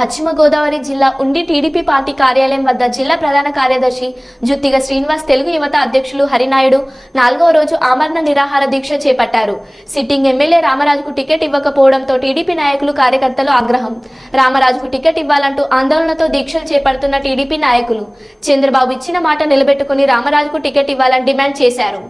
పశ్చిమ గోదావరి జిల్లా ఉండి టీడీపీ పార్టీ కార్యాలయం వద్ద జిల్లా ప్రధాన కార్యదర్శి జుత్తిగ శ్రీనివాస్ తెలుగు యువత అధ్యక్షులు హరినాయుడు 4వ రోజు ఆమరణ నిరాహార దీక్ష చేపట్టారు. సిట్టింగ్ ఎమ్మెల్యే రామరాజుకు టికెట్ ఇవ్వకపోవడంతో టీడీపీ నాయకులు కార్యకర్తలు ఆగ్రహం. రామరాజుకు టికెట్ ఇవ్వాలంటూ ఆందోళనతో దీక్షలు చేపడుతున్న టీడీపీ నాయకులు చంద్రబాబు ఇచ్చిన మాట నిలబెట్టుకుని రామరాజుకు టికెట్ ఇవ్వాలని డిమాండ్ చేశారు.